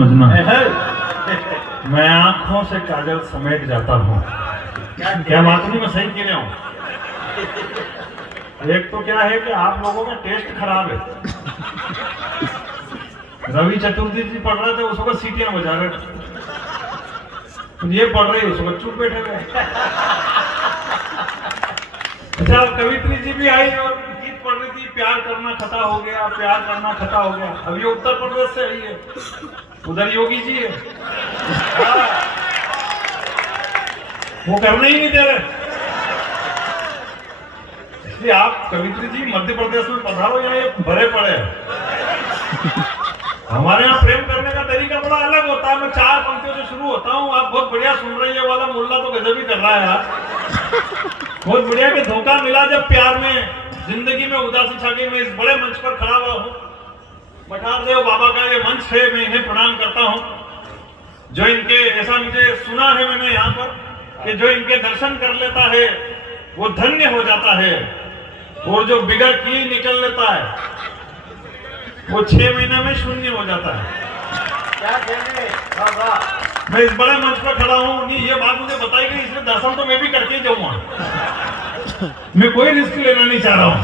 समझना, मैं आंखों से काजल समेट जाता हूँ। क्या मातमी में सही कह रहा हूँ? एक तो क्या है कि आप लोगों का टेस्ट खराब है। रवि चतुर्थी जी पढ़ रहे थे, उस वक्त सीटियां बजा रहे थे, ये पढ़ रही उस वक्त चुप बैठे गए। अच्छा, कवित्री जी भी आई और गीत पढ़ रही थी, प्यार करना खता हो गया, प्यार करना खता हो गया। अब ये उत्तर प्रदेश से आई है, उधर योगी जी है, वो करने ही नहीं दे रहे। इसलिए आप कवित्री जी मध्य प्रदेश में पधारो, या ये भरे पड़े। हमारे यहाँ प्रेम करने का तरीका बड़ा अलग होता है। मैं 4 पंक्तियों से शुरू होता हूँ, आप बहुत बढ़िया सुन रही है। वाला मुल्ला तो गजब ही कर रहा है यार, बहुत बढ़िया। कि धोखा मिला जब प्यार में, जिंदगी में उदासी छा गई। मैं इस बड़े मंच पर खड़ा हुआ हूँ, मठार देव बाबा का ये मंच है, मैं इन्हें प्रणाम करता हूँ। जो इनके, ऐसा मुझे सुना है मैंने यहाँ पर, कि जो इनके दर्शन कर लेता है वो धन्य हो जाता है, और जो बिगड़ की निकल लेता है वो 6 महीने में शून्य हो जाता है। क्या कहने? मैं इस बड़े मंच पर खड़ा हूँ, नहीं ये बात मुझे बताई गई, इसलिए दर्शन तो मैं भी करके ही जाऊंगा। मैं कोई रिस्क लेना नहीं चाह रहा हूँ।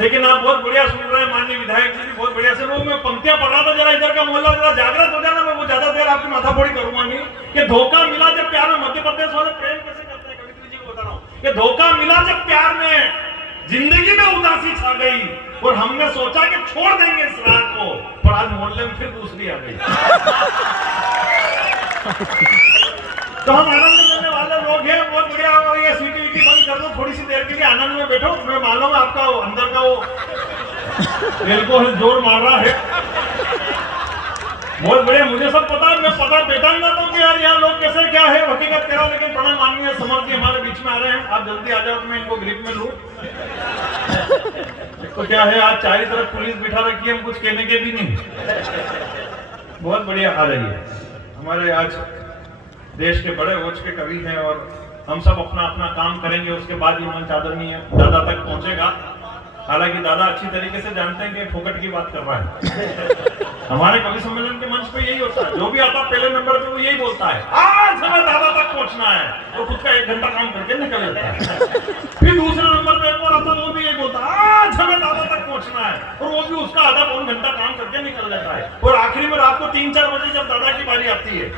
लेकिन आप बहुत बढ़िया सुन रहे हैं, माननीय विधायक जी भी बहुत बढ़िया से। वो मैं पंक्तियां पढ़ रहा था, जरा इधर का मोहल्ला जरा जागृत हो जाना। मैं वो ज्यादा देर आपकी माथाफोड़ी करूंगा नहीं। कि धोखा मिला जब प्यार में, मध्य प्रदेश वाले प्रेम कैसे करते हैं, कवित्री जी को बता रहा हूँ कि धोखा मिला जब प्यार में, जिंदगी में उदासी छा गई, और हमने सोचा कि छोड़ देंगे इस रात को, पर आज मोहल्ले में फिर दूसरी आ गई। तो हम आनंद लेने वाले लोग हैं, बहुत बढ़िया। और ये सीटी वीटी बंद कर दो, थोड़ी सी देर के लिए आनंद में बैठो। मैं मालूम है आपका अंदर का वो एल्कोहल जोर मार रहा है, बहुत बढ़िया। मुझे सब पता है, मैं पता पहचान जाता हूँ कि यार यहाँ लोग कैसे क्या है, हकीकत कह रहा हूँ। लेकिन बड़ा माननीय समर्थ जी हमारे बीच में आ रहे हैं, आप जल्दी आ जाओ तो मैं इनको ग्रिप में लूं। तो क्या है, आज चारों तरफ पुलिस बिठा रखी है, हम कुछ कहने के भी नहीं। बहुत बढ़िया आ रही है। हमारे आज देश के बड़े ओज के कवि हैं, और हम सब अपना अपना काम करेंगे, उसके बाद ये मंच आदरणीय दादा तक पहुंचेगा। हालांकि दादा अच्छी तरीके से जानते हैं कि फोकट की बात कर रहा है। हमारे कवि सम्मेलन के मंच पे यही होता है, जो भी आता पहले नंबर पे वो यही बोलता है, आज हमें दादा तक पहुंचना है, और खुद का 1 घंटा काम करके निकल जाता है। फिर दूसरे नंबर पे एक और आता, वो भी यही बोलता है, आज हमें दादा तक पहुंचना है, और वो भी उसका आधा पौन घंटा काम करके निकल जाता है। और आखिरी में रात को 3-4 बजे जब दादा की बारी आती है,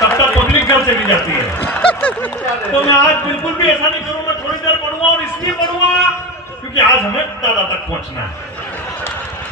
तब तक पब्लिक घर चली जाती है। तो मैं आज बिल्कुल भी ऐसा नहीं करूंगा, थोड़ी देर पढ़ूंगा, और इसलिए पढ़ूंगा क्योंकि आज हमें दादा तक पहुंचना है।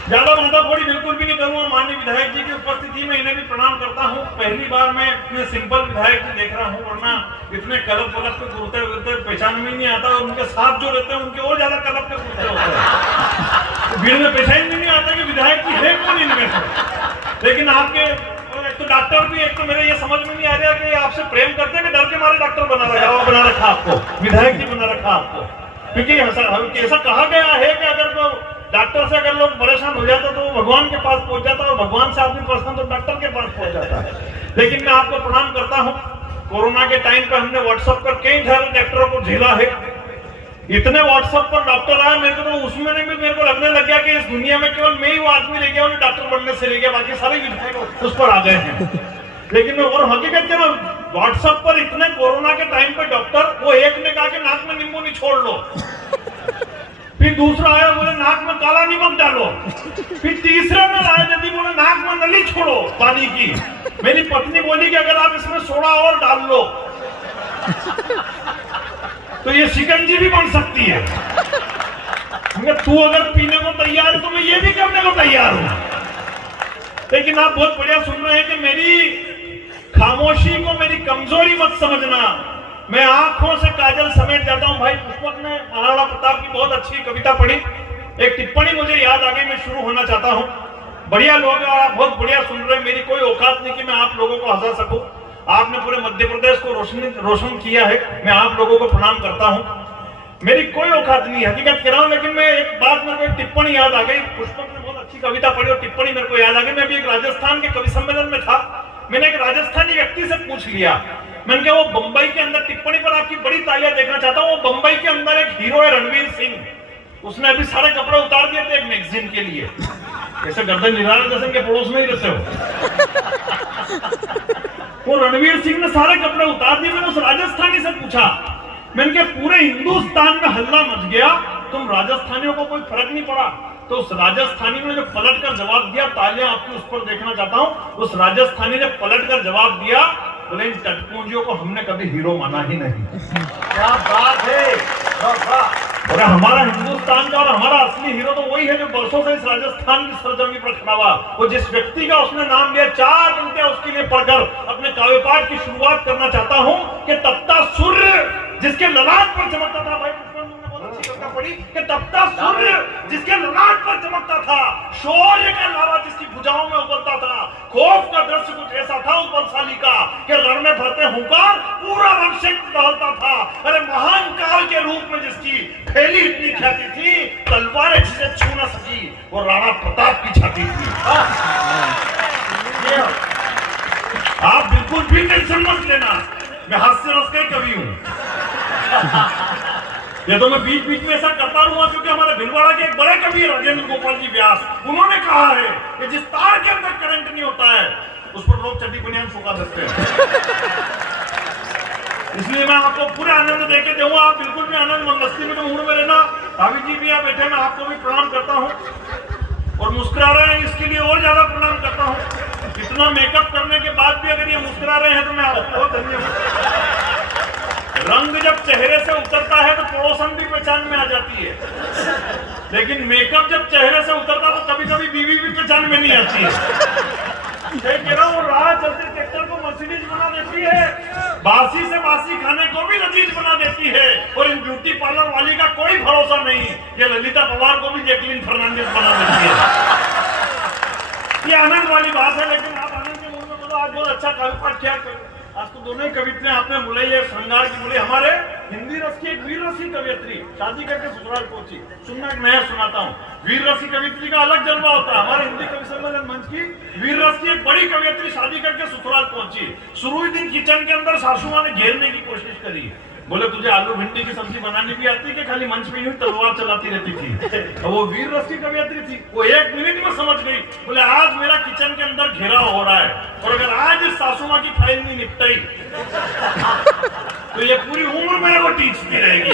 ज्यादा माथाफोड़ी बिल्कुल भी नहीं करूंगा। माननीय विधायक जी की उपस्थिति में इन्हें भी प्रणाम करता हूं। पहली बार मैं इतने सिंपल विधायक जी देख रहा हूं, वरना इतने कलप वलप के कुर्ते वुर्ते पहचान में ही नहीं आता, और उनके साथ जो रहते हैं उनके और ज्यादा कलप के कुर्ते होते हैं। भीड़ में पहचान में नहीं आता कि विधायक जी है कौन इनमें से। लेकिन आपके एक तो डॉक्टर भी, एक तो मेरे ये समझ में नहीं आ रहा कि आपसे प्रेम करते हैं कि डर के मारे डॉक्टर बना रखा आपको, विधायक जी बना रखा आपको। क्योंकि ऐसा कहा गया है कि अगर तो डॉक्टर से अगर लोग परेशान हो जाते तो भगवान के पास पहुंच जाता, और भगवान से आदमी परेशान तो डॉक्टर के पास पहुंच जाता है। लेकिन मैं आपको प्रणाम करता हूं। कोरोना के टाइम पर हमने व्हाट्सएप पर कई डॉक्टरों को झेला है। इतने व्हाट्सएप पर डॉक्टर आए, मेरे को तो उसमें भी मेरे को लगने लग गया कि इस दुनिया में केवल मैं ही वो आदमी रह गया और डॉक्टर बनने से रह गया, बाकी सारे विधायक उस पर आ गए हैं। लेकिन और हकीकत क्या, व्हाट्सएप पर इतने कोरोना के टाइम पर डॉक्टर, वो एक ने कहा कि नाक में नींबू नहीं छोड़ लो, फिर दूसरा आया बोले नाक में काला नमक डालो, फिर तीसरा में आया यदि बोले नाक में नली छोड़ो पानी की। मेरी पत्नी बोली कि अगर आप इसमें सोडा और डाल लो तो ये शिकंजी भी बन सकती है। तू अगर पीने को तैयार है तो मैं ये भी करने को तैयार हूं। लेकिन आप बहुत बढ़िया सुन रहे हैं कि मेरी खामोशी को मेरी कमजोरी मत समझना। मैं आंखों से काजल समेट जाता हूं। भाई पुष्पक ने महाराणा प्रताप की बहुत अच्छी कविता पढ़ी, एक टिप्पणी मुझे याद आ गई, मैं शुरू होना चाहता हूं। बढ़िया लोग, आप बहुत बढ़िया सुन रहे हैं। मेरी कोई औकात नहीं कि मैं आप लोगों को हंसा सकूं। आपने पूरे मध्य प्रदेश को रोशन किया है, मैं आप लोगों को प्रणाम करता हूं। मेरी कोई औकात नहीं, हकीकत कह रहा हूं। लेकिन मैं एक बात, मेरे को एक टिप्पणी याद आ गई। पुष्पक ने बहुत अच्छी कविता पढ़ी और टिप्पणी मेरे को याद आ गई। मैं भी एक राजस्थान के कवि सम्मेलन में था, मैंने एक राजस्थानी व्यक्ति से पूछ लिया, मैंने कहा वो बंबई के अंदर टिप्पणी पर आपकी बड़ी तालियां देखना चाहता हूं। वो बंबई के अंदर एक हीरो है रणवीर सिंह, उसने अभी सारे कपड़े उतार दिए थे एक मैगजीन के लिए। कैसे गर्दन निराला दर्शन के पड़ोस में ही रहते हो। वो रणवीर सिंह ने सारे कपड़े उतार दिए। मैंने उस राजस्थानी से पूछा, मैंने कहा पूरे हिंदुस्तान में हल्ला मच गया, तुम राजस्थानियों को कोई फर्क नहीं पड़ा? तो उस राजस्थानी ने जो पलट कर जवाब दिया, तालियां आपकी उस पर देखना चाहता हूं, उस राजस्थानी ने पलट कर जवाब दिया, बोले इन टटपूंजियों को हमने कभी हीरो माना ही नहीं। क्या बात है। और हमारा हिंदुस्तान का और हमारा असली हीरो तो वही है जो बरसों से इस राजस्थान की सरजमी पर खड़ा हुआ। वो जिस व्यक्ति का उसने नाम लिया, 4 पंक्तियां उसके लिए पढ़कर अपने काव्य पाठ की शुरुआत करना चाहता हूं कि तपता सूर्य जिसके ललाट पर चमकता था, भाई पड़ी कि तपता सूर्य जिसके ललाट पर चमकता था, शौर्य का लावा जिसकी भुजाओं में उबलता था, खौफ का दृश्य कुछ ऐसा था उस बलशाली का कि रण में भरते हुंकार पूरा वंश दहलता था। अरे महान काल के रूप में जिसकी फैली इतनी ख्याति थी, तलवारें जिसे छू न सकी, वो राणा प्रताप की छाती थी। आप बिल्कुल भी टेंशन मत लेना, मैं हास्य रस का ही कवि हूं। ये तो मैं बीच बीच में ऐसा करता रहूंगा क्योंकि हमारे भिलवाड़ा के एक बड़े कवि है राजेंद्र गोपाल जी व्यास, उन्होंने कहा है कि जिस तार के अंदर करंट नहीं होता है उस पर लोग चड्डी बनियान सुखा देते हैं। इसलिए मैं आपको पूरे आनंद देके दूंगा, आप बिल्कुल भी आनंद मस्ती में तो मूड में रहना। भाभी जी भी आप बैठे, मैं आपको भी प्रणाम करता हूँ और मुस्कुरा रहे हैं इसके लिए और ज्यादा प्रणाम करता हूँ। इतना मेकअप करने के बाद भी अगर ये मुस्कुरा रहे हैं तो मैं आपको बहुत धन्यवाद। रंग जब चेहरे से उतरता है तो पड़ोसन भी पहचान में आ जाती है, लेकिन मेकअप जब चेहरे से उतरता तो कभी कभी बीवी भी पहचान में नहीं आती है। कह रहा हूँ, राह चलते ट्रैक्टर को मर्सिडीज बना देती है, बासी से बासी खाने को भी लजीज बना देती है, और इन ब्यूटी पार्लर वाली का कोई भरोसा नहीं, ये ललिता पवार को भी जैकलीन फर्नांडिस बना देती है। ये आनंद वाली बात है, लेकिन आप आनंद के मूड में बोलो आज बहुत अच्छा काव्य पाठ किया। आज तो दोनों ही कविताएं आपने बोले, ये श्रृंगार की बोली। हमारे हिंदी रस की एक वीर रसी कवियत्री शादी करके ससुराल पहुंची, सुनना एक नया सुनाता हूँ। वीर रसी कवियत्री का अलग जलवा होता है। हमारे हिंदी कवि सम्मेलन मंच की वीर रस की एक बड़ी कवियत्री शादी करके ससुराल पहुंची। शुरू ही दिन किचन के अंदर सासू मां ने घेरने की कोशिश करी, बोले तुझे आलू भिंडी की सब्जी बनानी भी आती कि खाली मंच में यूं तलवार चलाती रहती थी। वो वीर रस की कवियत्री थी, वो 1 मिनट में समझ गई, बोले आज मेरा किचन के अंदर घेराव हो रहा है और अगर आज इस सासू मां की फाइल नहीं निपटाई तो ये पूरी उम्र मेरे को टीचती रहेगी।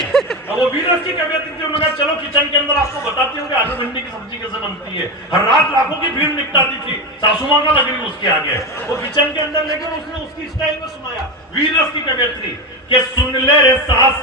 अब वो वीर रस की कवियत्री थी, उन्होंने कहा चलो किचन के अंदर आपको बताती हूँ कि आलू भिंडी की सब्जी कैसे बनती है। हर रात लाखों की भीड़ निपटाती थी, सासू मां का लग रही उसके आगे। वो किचन के अंदर लेकर उसने उसकी स्टाइल में सुनाया वीर रस की कवियत्री के सुन ले रे सास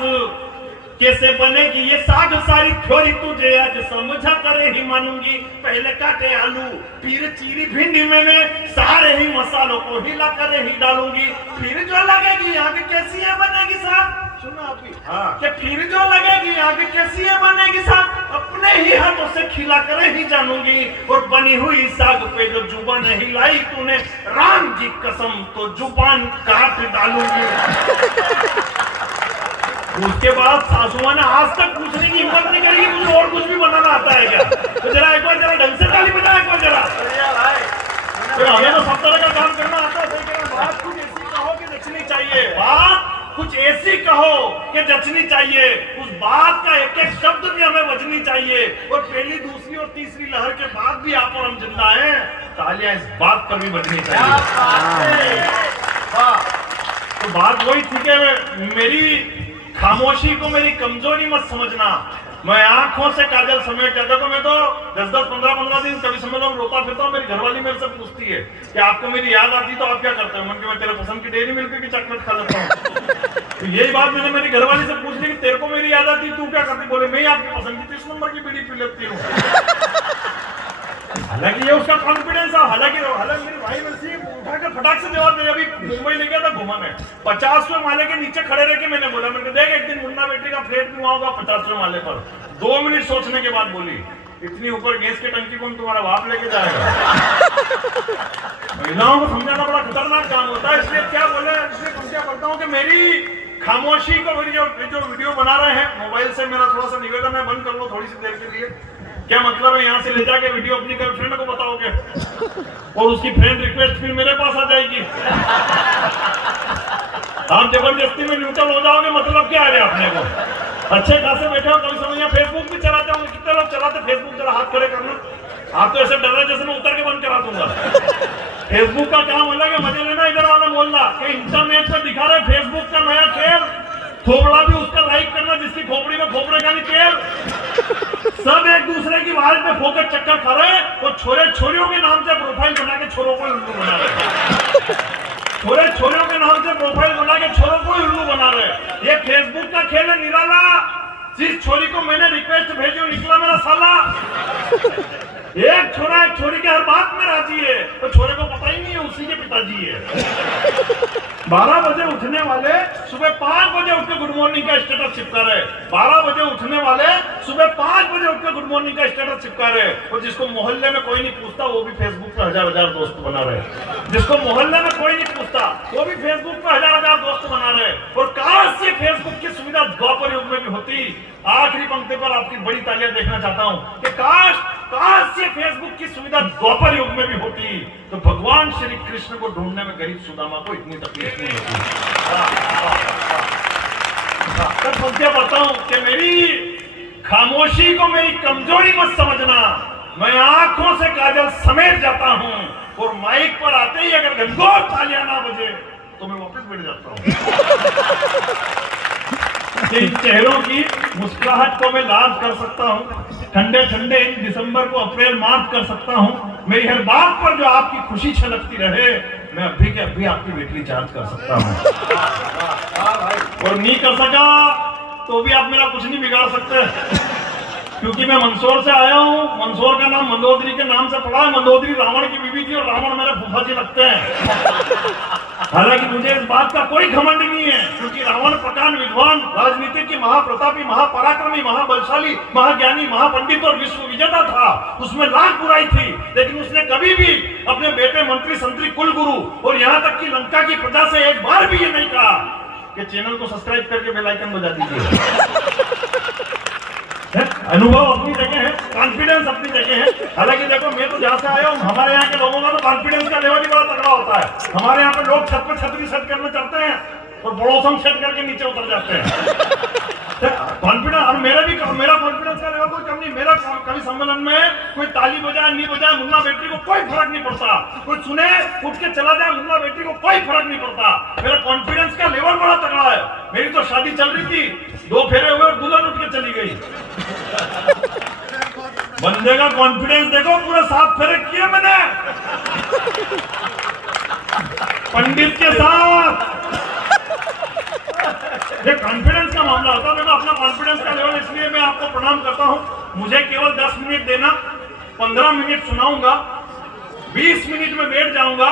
कैसे बनेगी ये साग, सारी थ्योरी तुझे आज समझा करे ही मानूंगी। पहले काटे आलू फिर चीरी भिंडी, मैंने सारे ही मसालों को हिला करे ही डालूंगी। फिर जो लगेगी आगे कैसी है बनेगी साग, सुना अभी कि फिर जो लगेगी आगे कैसी है बनेगी साग, अपने ही हाथों से खिला करे ही जानूंगी। और बनी हुई साग पे जो जुबान हिलाई तूने, राम जी कसम तो जुबान काट डालूंगी। उसके बाद सासू मां ने आज तक पूछने की हिम्मत नहीं करी कि मुझे और कुछ भी बनाना आता है क्या। तो जरा एक बार जरा ढंग से ताली बजा एक बार जरा। तो हमें तो सब तरह का काम करना आता है। बात कुछ ऐसी कहो कि जचनी चाहिए, बात कुछ ऐसी कहो कि जचनी चाहिए, उस बात का एक एक शब्द भी हमें बजनी चाहिए। और पहली दूसरी और तीसरी लहर के बाद भी आप और हम जिंदा हैं, तालियां इस बात पर भी बजनी चाहिए। तो बात वही थी कि मेरी खामोशी को मेरी कमजोरी मत समझना। मैं आंखों से काजल समेट जाता तो मैं तो 10-10, 15-15 दिन कभी सम्मेलन में रोता फिरता हूँ। मेरी घरवाली मेरे से पूछती है कि आपको मेरी याद आती तो आप क्या करते हो। मैं तेरे पसंद की डेयरी मिल्क की चॉकलेट खा लेता हूँ। तो यही बात मैंने मेरी घरवाली से पूछ ली कि तेरे को मेरी याद आती तू क्या करती, बोले मैं आपकी पसंद की 30 नंबर की बीड़ी पी लेती हूँ। हालांकि ये उसका कॉन्फिडेंस है। हालांकि मेरे भाई वैसे उठाकर फटाक से जवाब दे। अभी मुंबई ले गया था घुमाने, 50वें माले के नीचे खड़े रह के मैंने बोला, मैंने देख एक दिन मुन्ना बेटी का फ्लैट भी हुआ होगा 50वें माले पर। 2 मिनट सोचने के बाद बोली, इतनी ऊपर गैस की टंकी कौन तुम्हारा बाप लेके जाएगा। महिलाओं को समझाना बड़ा खतरनाक काम होता है। इसलिए क्या बोले, इसलिए क्या करता हूँ कि मेरी खामोशी को मेरी जो वीडियो बना रहे हैं मोबाइल से, मेरा थोड़ा सा निवेदन है बंद कर लो थोड़ी सी देर के लिए। क्या मतलब है, यहाँ से ले जाके वीडियो अपनी गर्लफ्रेंड को बताओगे और उसकी फ्रेंड रिक्वेस्ट फिर मेरे पास आ जाएगी। आप जबरदस्ती में न्यूट्रल हो जाओगे, मतलब क्या है अपने को। अच्छे खासे बैठे हो, कभी समझ फेसबुक भी चलाते होंगे, कितने लोग चलाते फेसबुक, जरा हाथ खड़े करना। आप तो ऐसे डर रहे जैसे मैं उतर के बंद करा दूंगा। फेसबुक का काम अलग है, मजे लेना इधर वाला बोलना कि इंटरनेट पे दिखा रहे फेसबुक का नया खेल, थोबड़ा भी उसका लाइक करना जिसकी खोपड़ी में खोपड़े का नहीं तेल। सब एक दूसरे की वाल पे फोकस चक्कर खा रहे हैं, वो छोरे छोरियों के नाम से प्रोफाइल बना के छोरों को उल्लू बना रहे, छोरे छोरियों के नाम से प्रोफाइल बना के छोरों को उल्लू बना रहे। ये फेसबुक का खेल है निराला। जिस छोरी को मैंने रिक्वेस्ट भेजी निकला मेरा साला। एक छोरा एक छोरी के हर बात में राजी है, तो छोरे को पता ही नहीं है उसी के पिताजी है। 12 बजे उठने वाले सुबह 5 बजे उठ के गुड मॉर्निंग का स्टेटस चिपका रहे। 12 बजे उठने वाले सुबह 5 बजे उठ के गुड मॉर्निंग का स्टेटस चिपका रहे। और जिसको मोहल्ले में कोई नहीं पूछता वो भी फेसबुक पे हजार दोस्त बना रहे। जिसको मोहल्ले में कोई नहीं पूछता वो भी फेसबुक पे हजार दोस्त बना रहे। और काश ये फेसबुक की सुविधा द्वापर युग में भी होती। आखिरी पंक्ति पर आपकी बड़ी तालियां देखना चाहता हूं कि काश ये फेसबुक की सुविधा द्वापर युग में भी होती तो भगवान श्री कृष्ण को ढूंढने में गरीब सुदामा को इतनी तकलीफ नहीं होती। तब पंक्तियां पढ़ता हूं कि मेरी खामोशी को मेरी कमजोरी मत समझना, मैं आंखों से काजल समेट जाता हूं और माइक पर आते ही अगर गंगोर तालियां ना बजे तो मैं वापस बैठ जाता हूं। इन चेहरों की मुस्कुराहट को मैं लाज कर सकता हूँ, ठंडे ठंडे इन दिसंबर को अप्रैल मार्च कर सकता हूँ। मेरी हर बात पर जो आपकी खुशी छलकती रहे मैं अभी के अभी आपकी बैटरी चार्ज कर सकता हूँ। और नहीं कर सका तो भी आप मेरा कुछ नहीं बिगाड़ सकते, क्योंकि मैं मंदसौर से आया हूँ। मंदसौर का नाम मंदोदरी के नाम से पड़ा है। मंदोदरी रावण की बीवी थी और रावण मेरे फूफा जी लगते हैं। हालांकि मुझे इस बात का कोई घमंड नहीं है, क्योंकि रावण प्रकांड विद्वान, राजनीति की महाप्रतापी, महापराक्रमी, महाबलशाली, महाज्ञानी, महापंडित और विश्व विजेता था। उसमें लाख बुराई थी, लेकिन उसने कभी भी अपने बेटे मंत्री संतरी कुलगुरु और यहाँ तक कि लंका की प्रजा से एक बार भी ये नहीं कहा कि चैनल को सब्सक्राइब करके बेल आइकन बजा दीजिए। अनुभव अपनी जगह है, कॉन्फिडेंस अपनी जगह है। हालांकि देखो मैं तो जहाँ से आया हूँ, हमारे यहाँ के लोगों का तो कॉन्फिडेंस का लेवल ही बड़ा तगड़ा होता है। हमारे यहाँ पे लोग छत पे छतरी सेट करना चाहते हैं और पड़ोसन सेट करके नीचे उतर जाते हैं। कॉन्फिडेंस और मेरा कॉन्फिडेंस का लेवल कोई कम नहीं। मेरा कभी सम्मेलन में कोई ताली बजाए नहीं बजाए मुन्ना बेटी को कोई फर्क नहीं पड़ता। कोई सुने उठ के चला जाए मुन्ना बेटी को कोई फर्क नहीं पड़ता। मेरा कॉन्फिडेंस का लेवल बड़ा तगड़ा है। मेरी तो शादी चल रही थी, 2 फेरे हुए और दुल्हन उठ के चली गई। बंदे का कॉन्फिडेंस देखो, पूरे 7 फेरे किए मैंने पंडित के साथ। ये कॉन्फिडेंस का मामला होता है। देखो अपना कॉन्फिडेंस का लेवल, इसलिए मैं आपको प्रणाम करता हूं। मुझे केवल 10 मिनट देना, 15 मिनट सुनाऊंगा, 20 मिनट में बैठ जाऊंगा